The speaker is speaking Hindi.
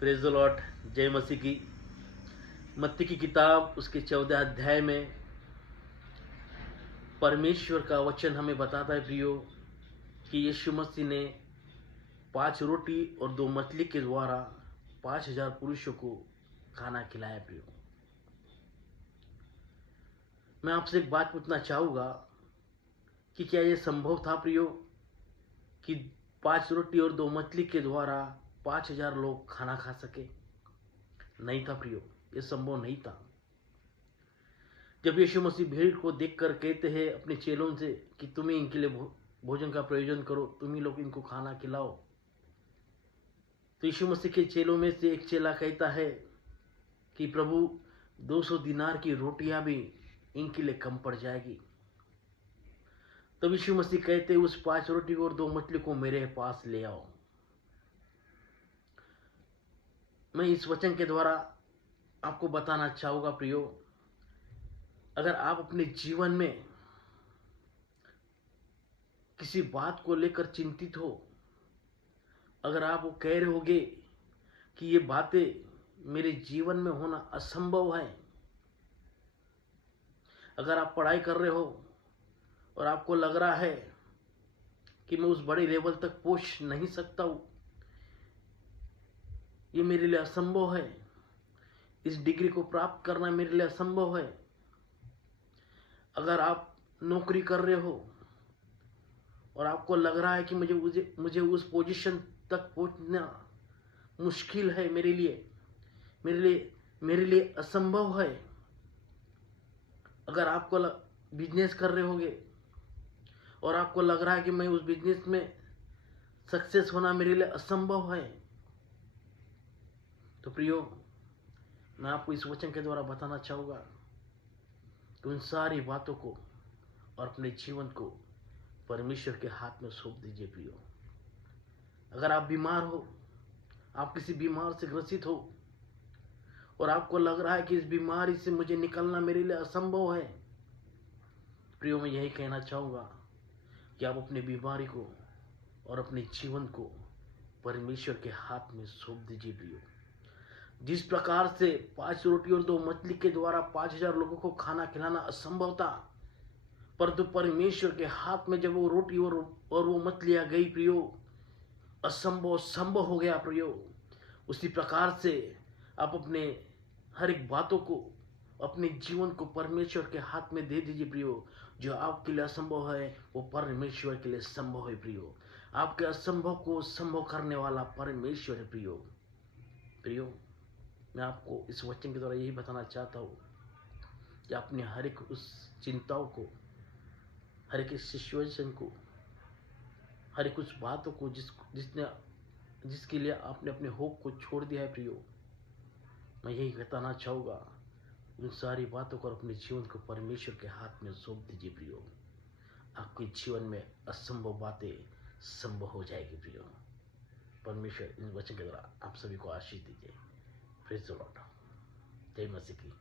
Praise the Lord. जय मसीह की। मत्ती की किताब उसके 14 अध्याय में परमेश्वर का वचन हमें बताता है प्रियो कि यीशु मसीह ने 5 रोटी और 2 मछली के द्वारा 5000 पुरुषों को खाना खिलाया प्रियो। मैं आपसे एक बात पूछना चाहूँगा कि क्या यह संभव था प्रियो कि 5 रोटी और 2 मछली के द्वारा 5000 लोग खाना खा सके? नहीं था प्रियो, यह संभव नहीं था। जब यीशु मसीह भीड़ को देखकर कहते हैं अपने चेलों से कि तुम ही इनके लिए भोजन का प्रयोजन करो, तुम ही लोग इनको खाना खिलाओ, तो यीशु मसीह के चेलों में से एक चेला कहता है कि प्रभु 200 दिनार की रोटियां भी इनके लिए कम पड़ जाएगी। तब यीशु मसीह कहते उस 5 रोटी और 2 मछली को मेरे पास ले आओ। मैं इस वचन के द्वारा आपको बताना चाहूंगा प्रियो, अगर आप अपने जीवन में किसी बात को लेकर चिंतित हो, अगर आप वो कह रहे होगे कि ये बातें मेरे जीवन में होना असंभव है, अगर आप पढ़ाई कर रहे हो और आपको लग रहा है कि मैं उस बड़े लेवल तक पहुंच नहीं सकता हूं, ये मेरे लिए असंभव है, इस डिग्री को प्राप्त करना मेरे लिए असंभव है, अगर आप नौकरी कर रहे हो और आपको लग रहा है कि मुझे उस पोजीशन तक पहुंचना मुश्किल है, मेरे लिए असंभव है, अगर आपको बिजनेस कर रहे होगे और आपको लग रहा है कि मैं उस बिजनेस में सक्सेस होना मेरे लिए असंभव है, तो प्रियो मैं आपको इस वचन के द्वारा बताना चाहूँगा कि उन सारी बातों को और अपने जीवन को परमेश्वर के हाथ में सौंप दीजिए प्रियो। अगर आप बीमार हो, आप किसी बीमार से ग्रसित हो और आपको लग रहा है कि इस बीमारी से मुझे निकलना मेरे लिए असंभव है, प्रियो मैं यही कहना चाहूँगा कि आप अपनी बीमारी को और अपने जीवन को परमेश्वर के हाथ में सौंप दीजिए प्रियो। जिस प्रकार से 5 रोटी और 2 मछली के द्वारा 5000 लोगों को खाना खिलाना असंभव था, परंतु परमेश्वर के हाथ में जब वो रोटी और वो मछलियां गई प्रियो, असंभव संभव हो गया प्रियो। उसी प्रकार से आप अपने हर एक बातों को, अपने जीवन को परमेश्वर के हाथ में दे दीजिए प्रियो। जो आपके लिए असंभव है वो परमेश्वर के लिए संभव है प्रियो। आपके असंभव को संभव करने वाला परमेश्वर है प्रियो। मैं आपको इस वचन के द्वारा यही बताना चाहता हूँ कि अपने हर एक उस चिंताओं को, हर एक सिचुएशन को, हर एक उस बातों को जिसके लिए आपने अपने होप को छोड़ दिया है प्रियो, मैं यही बताना चाहूँगा, उन सारी बातों को अपने जीवन को परमेश्वर के हाथ में सौंप दीजिए प्रियो। आपके जीवन में असंभव बातें संभव हो जाएगी प्रियो। परमेश्वर इन वचन के द्वारा आप सभी को आशीष दीजिए। Praise the Lord. जय मसीह की।